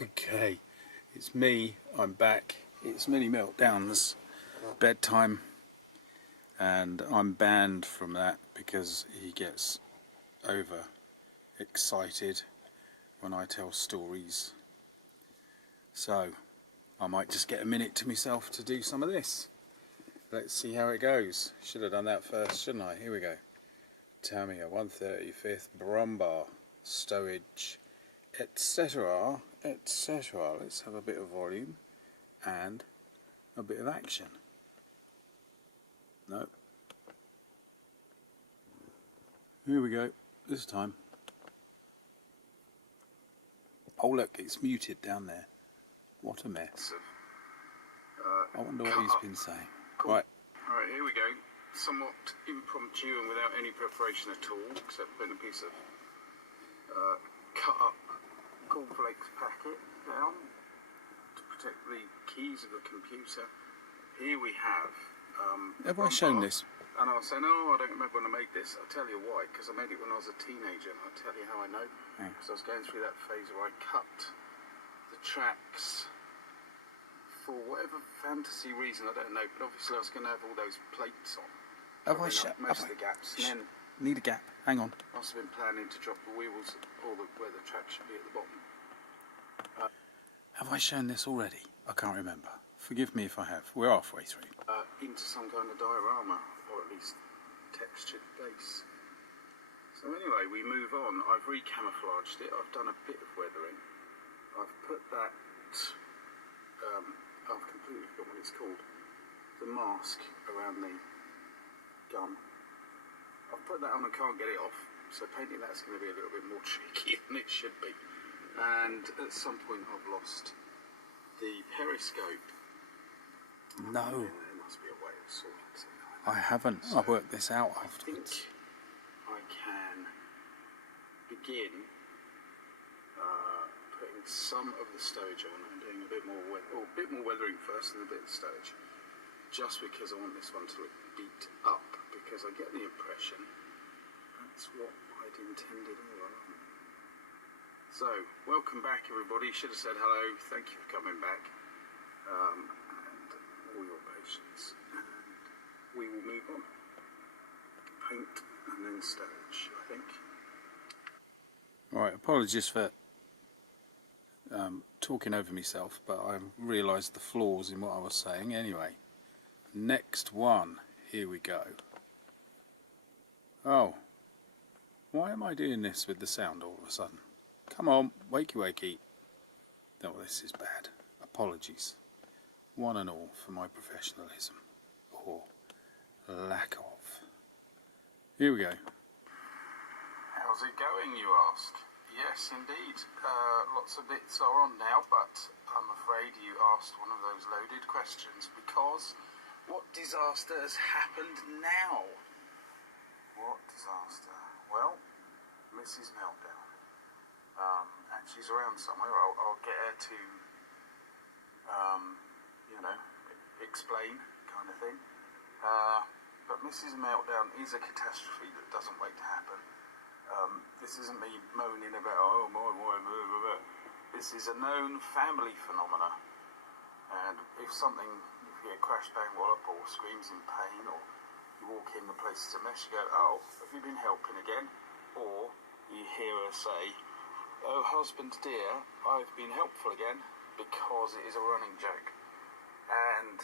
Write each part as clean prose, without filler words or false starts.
Okay, it's me, I'm back. It's Mini Meltdown's bedtime, and I'm banned from that because he gets over excited when I tell stories. So I might just get a minute to myself to do some of this. Let's see how it goes. Should have done that first, shouldn't I? Here we go. Tamiya 135th Brummbar stowage, etc, etc. Let's have a bit of volume and a bit of action. No. Here we go, this time. Oh look, it's muted down there. What a mess. I wonder what he's been saying. Cool. Right. Alright, here we go. Somewhat impromptu and without any preparation at all, except putting a piece of cut up cornflakes packet down to protect the keys of the computer. Here we have Have I shown this? And I was saying, oh, I don't remember when I made this. I'll tell you why, because I made it when I was a teenager, and I'll tell you how I know. Because I was going through that phase where I cut the tracks for whatever fantasy reason, I don't know, but obviously I was going to have all those plates on. Have I shut most of the gaps, and then need a gap, hang on. I must have been planning to drop the wheels or where the track should be at the bottom. Have I shown this already? I can't remember. Forgive me if I have. We're halfway through. Into some kind of diorama, or at least textured base. So anyway, we move on. I've re-camouflaged it. I've done a bit of weathering. I've put that, I've completely forgotten what it's called, the mask around the gun. I've put that on and can't get it off, so painting that's going to be a little bit more tricky than it should be. And at some point I've lost the periscope. No. There must be a way of sorting something like I that. haven't. So I've worked this out I think afterwards. I can begin putting some of the stowage on and doing a bit more weathering first and a bit of stowage. Just because I want this one to look beat up, because I get the impression that's what I'd intended all along. So, welcome back everybody. Should have said hello. Thank you for coming back. And all your patience. And we will move on. Paint and then stowage, I think. Right, apologies for talking over myself, but I realised the flaws in what I was saying anyway. Next one, here we go. Oh, why am I doing this with the sound all of a sudden? Come on, wakey wakey. No, this is bad. Apologies, one and all, for my professionalism, or lack of. Here we go. How's it going, you ask? Yes, indeed. Lots of bits are on now, but I'm afraid you asked one of those loaded questions, because what disaster has happened now? What disaster? Well, Mrs. Meltdown. And she's around somewhere. I'll get her to, you know, explain, kind of thing. But Mrs. Meltdown is a catastrophe that doesn't wait to happen. This isn't me moaning about, oh my, blah, blah, blah. This is a known family phenomena. And if you get crash, bang, wallop, or screams in pain, or you walk in the place is a mess, you go, oh, have you been helping again? Or you hear her say, oh husband dear, I've been helpful again, because it is a running joke. And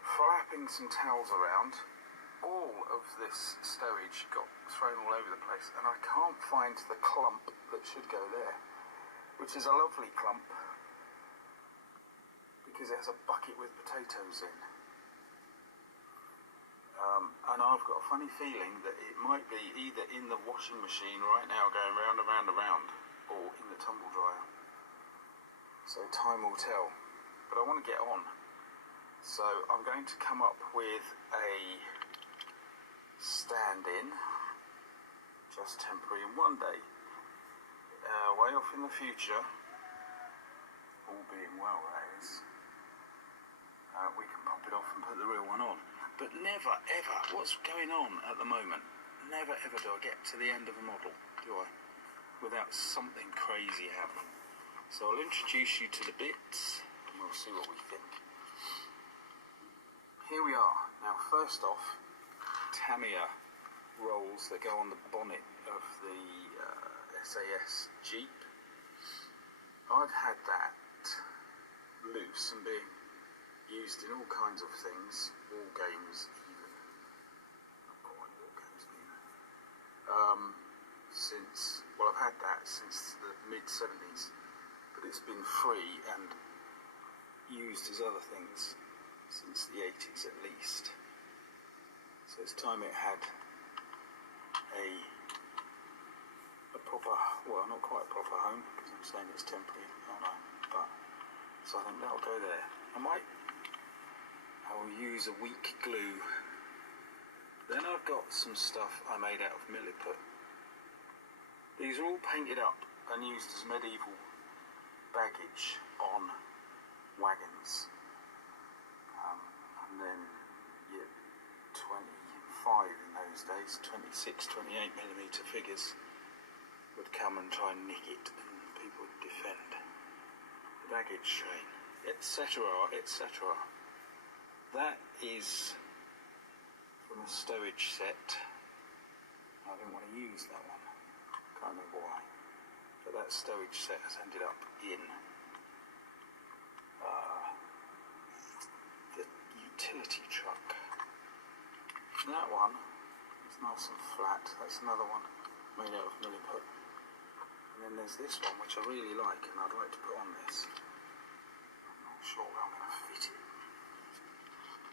flapping some towels around, all of this stowage got thrown all over the place, and I can't find the clump that should go there, which is a lovely clump, because it has a bucket with potatoes in. And I've got a funny feeling that it might be either in the washing machine right now going round and round and round, or in the tumble dryer. So time will tell. But I want to get on. So I'm going to come up with a stand-in, just temporary, in one day. Way off in the future, all being well, that is, we can pop it off and put the real one on. But never ever, what's going on at the moment, never ever do I get to the end of a model, do I, without something crazy happening. So I'll introduce you to the bits and we'll see what we think. Here we are. Now first off, Tamiya rolls that go on the bonnet of the SAS Jeep. I've had that loose and being used in all kinds of things, war games even. Not quite war games either. Since, well, I've had that since the mid-70s, but it's been free and used as other things since the 80s at least. So it's time it had a proper, well, not quite a proper home, because I'm saying it's temporary, aren't I? But, so I think that'll go there. I will use a weak glue. Then I've got some stuff I made out of milliput. These are all painted up and used as medieval baggage on wagons. And then, yeah, 25 in those days, 26, 28mm figures would come and try and nick it, and people would defend the baggage train, etc., etc. That is from a stowage set. I didn't want to use that one, can't remember why, but that stowage set has ended up in the utility truck. That one is nice and flat. That's another one made out of milliput. And then there's this one which I really like and I'd like to put on this. I'm not sure where I'm going to fit it,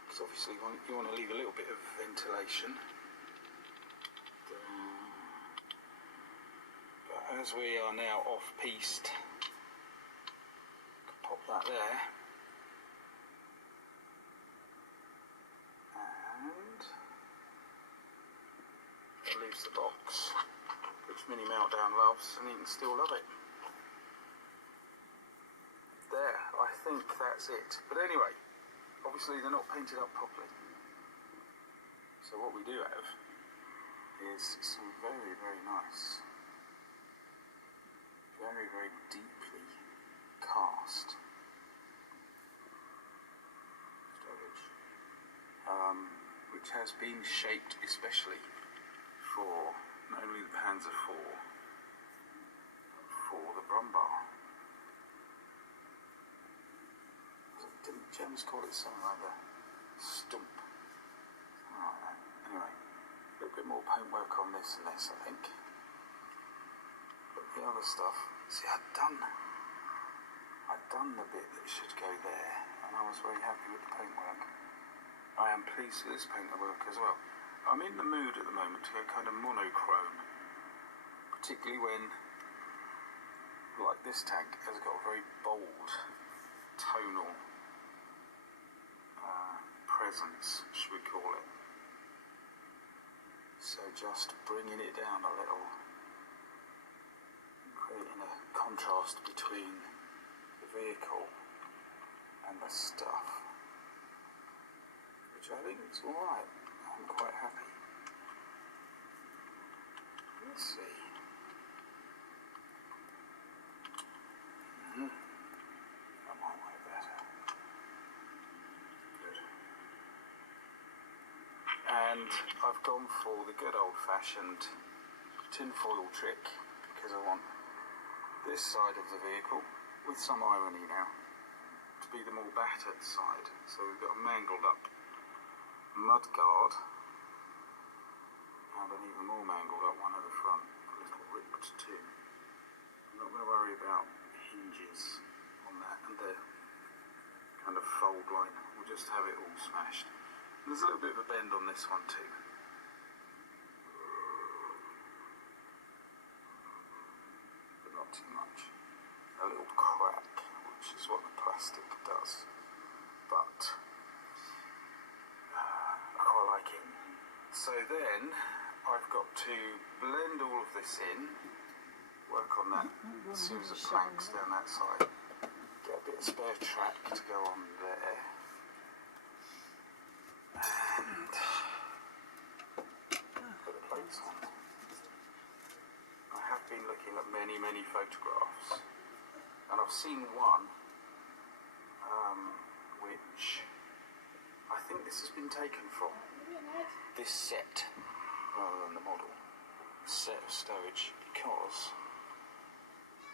because obviously you want to leave a little bit of ventilation. But as we are now off-piste, pop that there. And it leaves the box, which Mini Meltdown loves, and he can still love it. There, I think that's it. But anyway, obviously they're not painted up properly. So what we do have is some very, very nice, very, very deeply cast storage, which has been shaped especially for not only the Panzer IV, but for the Brummbar. Didn't Germans call it something like the stump? Something like that. Anyway, a little bit more paintwork on this and this, I think. But the other stuff, see, I'd done the bit that should go there, and I was very happy with the paintwork. I am pleased with this paintwork as well. I'm in the mood at the moment to go kind of monochrome, particularly when, like this tank, has got a very bold tonal presence, should we call it. So just bringing it down a little, creating a contrast between the vehicle and the stuff, which I think is alright. I'm quite happy. Let's see. That might work better. Good. And I've gone for the good old-fashioned tinfoil trick, because I want this side of the vehicle, with some irony now, to be the more battered side. So we've got a mangled up mudguard and an even more mangled up one at the front, a little ripped too. I'm not going to worry about hinges on that and the kind of fold line. We'll just have it all smashed. And there's a little bit of a bend on this one too. But not too much. A little crack, which is what the plastic does. But I quite like it. So then I've got to blend all of this in, work on that series of planks down that side, get a bit of spare track to go on there, and put the plates on. I have been looking at many photographs And I've seen one, which I think this has been taken from this set rather than the model. Set of stowage, because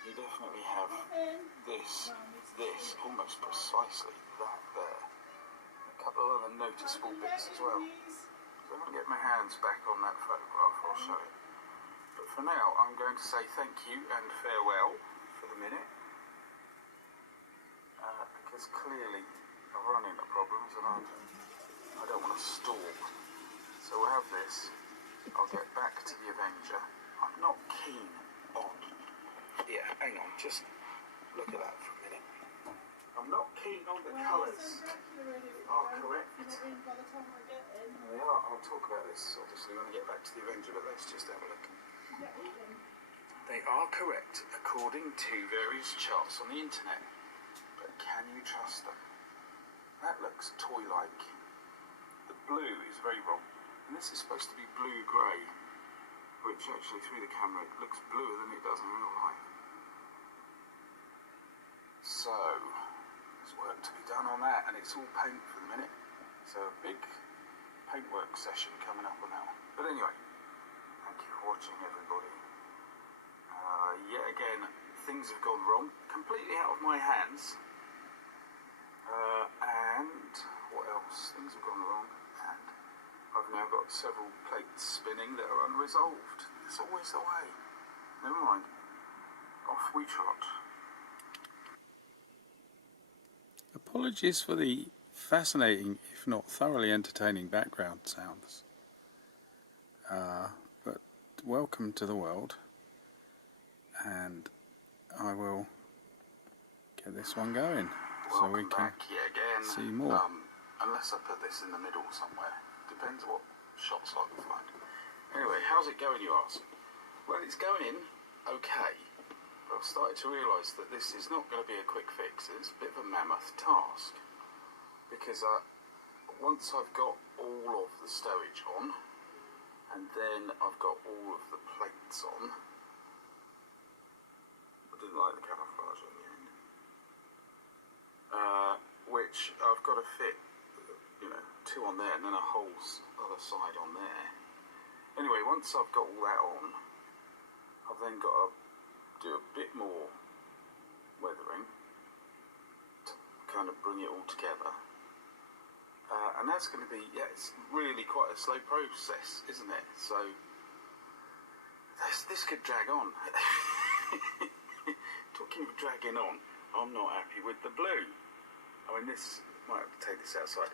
you definitely have this almost precisely that there. A couple of other noticeable bits as well. So I'm going to get my hands back on that photograph, I'll show it. But for now, I'm going to say thank you and farewell for the minute. Because clearly I've run into problems and I don't want to stall. So we'll have this. I'll get back to the Avenger. I'm not keen on... Yeah, hang on, just look at that for a minute. I'm not keen on the colours. Are correct. They are. I'll talk about this obviously when I get back to the Avenger, but let's just have a look. They are correct according to various charts on the internet, but can you trust them? That looks toy-like. The blue is very wrong, and this is supposed to be blue-grey, which actually through the camera it looks bluer than it does in real life. So there's work to be done on that, and it's all paint for the minute. So a big paintwork session coming up on that one. But anyway, thank you for watching, everybody. Yet again, things have gone wrong, completely out of my hands. And what else? Things have gone wrong, and I've now got several plates spinning that are unresolved. It's always the way. Never mind. Off we trot. Apologies for the fascinating, if not thoroughly entertaining background sounds. But welcome to the world, and I will get this one going so we can see more. Unless I put this in the middle somewhere. Depends what shots I can find. Anyway, how's it going, you ask? Well, it's going okay. But I've started to realise that this is not going to be a quick fix. It's a bit of a mammoth task. Because once I've got all of the stowage on, and then I've got all of the plates on, I didn't like the camouflage in the end, which I've got to fit, you know, 2 on there and then a whole other side on there. Anyway, once I've got all that on, I've then got to do a bit more weathering to kind of bring it all together. And that's going to be, yeah, it's really quite a slow process, isn't it? So this could drag on. Talking of dragging on, I'm not happy with the blue. I mean, this, might have to take this outside.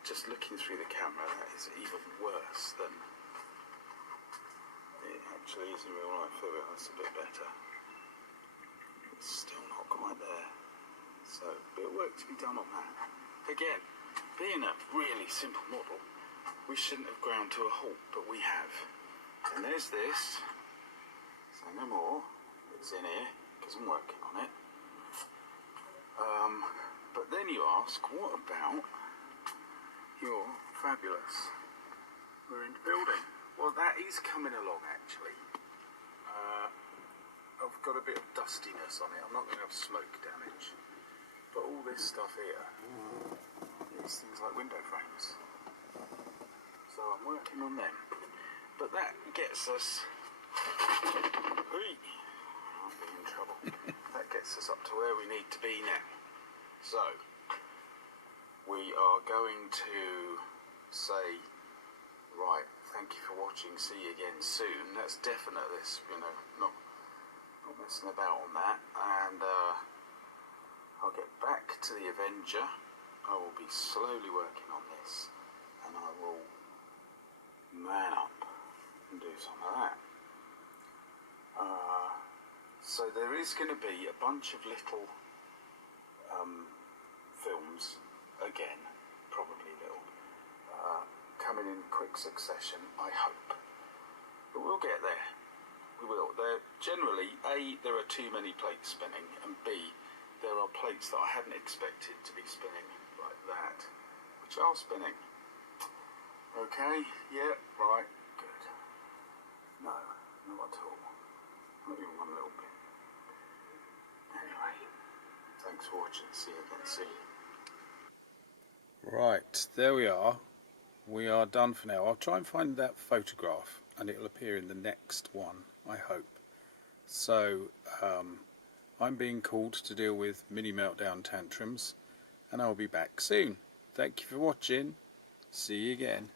Just looking through the camera, that is even worse than it actually is in real life. That's a bit better. It's still not quite there. So, a bit of work to be done on that. Again, being a really simple model, we shouldn't have ground to a halt, but we have. And there's this. Say no more. It's in here, because I'm working on it. But then you ask, what about your fabulous ruined building? Well, that is coming along, actually. I've got a bit of dustiness on it. I'm not going to have smoke damage. But all this stuff here is things like window frames. So I'm working on them. But that gets us... I'll be in trouble. That gets us up to where we need to be now. So, we are going to say, right, thank you for watching, see you again soon. That's definite, this, you know, not messing about on that. And I'll get back to the Avenger. I will be slowly working on this, and I will man up and do some of that. So there is going to be a bunch of little films, again, probably little, coming in quick succession, I hope. But we'll get there. We will. They're generally, A, there are too many plates spinning, and B, there are plates that I hadn't expected to be spinning like that, which are spinning. Okay, yeah, right, good. No, not at all. Not even one little bit. Anyway, Thanks for watching. See you again soon. Right, there we are. We are done for now. I'll try and find that photograph and it'll appear in the next one, I hope. So, I'm being called to deal with mini meltdown tantrums and I'll be back soon. Thank you for watching. See you again.